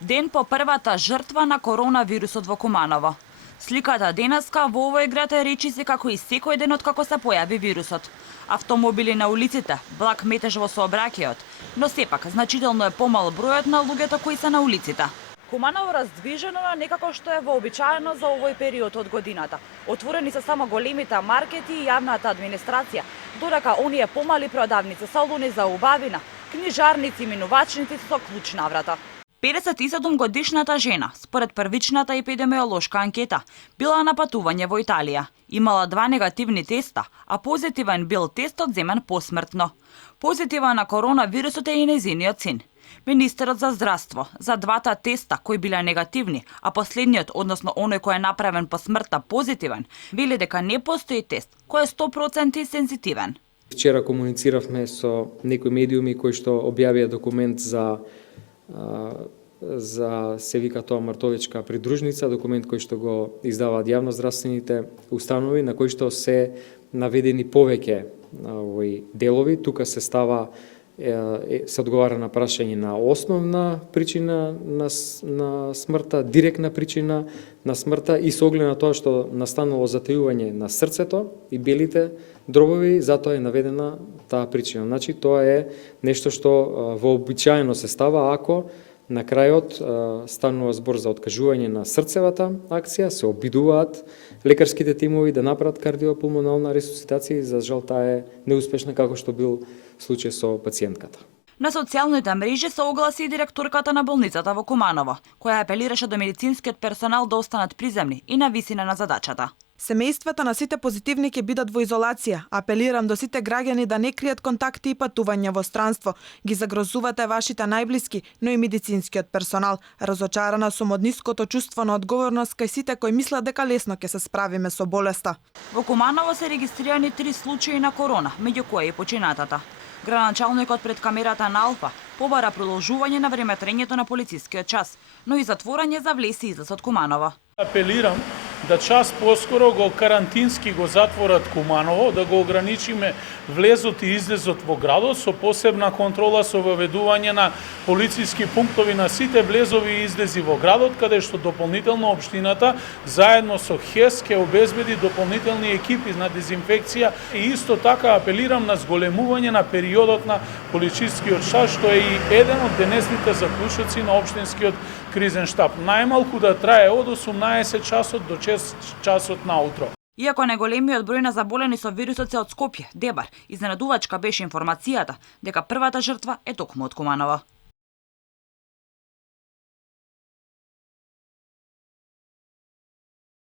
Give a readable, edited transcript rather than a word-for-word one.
Ден по првата жртва на коронавирусот во Куманово. Сликата денеска во овој град е речиси како и секој ден од како се појави вирусот. Автомобили на улиците, благ метеж во сообраќајот, но сепак значително е помал бројот на луѓето кои се на улиците. Куманово раздвижено е некако што е вообичаено за овој период од годината. Отворени се само големите маркети и јавната администрација, додека оние помали продавници, салони за убавина, книжарници и минувачници со клуч на врата. 57-годишната жена, според првичната епидемиолошка анкета, била на патување во Италија. Имала 2 негативни теста, а позитивен бил тестот земен посмртно. Позитивен на коронавирусот е и нејзиниот син. Министерот за здравство за 2 теста кои биле негативни, а последниот, односно оној кој е направен по смртта позитивен, вели дека не постои тест кој е 100% сензитивен. Вчера комунициравме со некои медиуми кои што објавија документ за се вика тоа мртовечка придружница, документ кој што го издаваат јавноздравствените установи, на кој што се наведени повеќе овој делови. Тука се става се одговара на прашање на основна причина на смртта, директна причина на смртта и со оглед на тоа што настанало затајување на срцето и белите дробови, затоа е наведена таа причина. Значи, тоа е нешто што вообичаено се става ако на крајот станува збор за откажување на срцевата акција, се обидуваат лекарските тимови да направат кардиопулмонална ресусцитација и за жал таа е неуспешна како што бил случај со пациентката. На социјалните мрежи се огласи и директорката на болницата во Куманово, која апелираше до медицинскиот персонал да останат приземни и на висина на задачата. Семејствата на сите позитивни ќе бидат во изолација. Апелирам до сите граѓани да не кријат контакти и патувања во странство. Ги загрозувате вашите најблиски, но и медицинскиот персонал. Разочарана сум од ниското чувство на одговорност кај сите кои мислат дека лесно ќе се справиме со болеста. Во Куманово се регистрирани 3 случаи на корона, меѓу кои и починатата. Градоначалникот пред камерата на Алфа побара продолжување на времетрењето на полицискиот час, но и затворање за влез и излез од Куманово. Апелирам да час поскоро го карантински го затворат Куманово, да го ограничиме влезот и излезот во градот со посебна контрола со воведување на полициски пунктови на сите влезови и излези во градот, каде што дополнително општината заедно со ХЕС ќе обезбеди дополнителни екипи на дезинфекција и исто така апелирам на зголемување на периодот на полицискиот час, што е и еден од денесните заклучоци на општинскиот кризен штаб. Најмалку да трае од 18 часот до 6 часот наутро. Иако неголемиот број на заболени со вирусот се од Скопје, Дебар, изненадувачка беше информацијата дека првата жртва е токму од Куманово.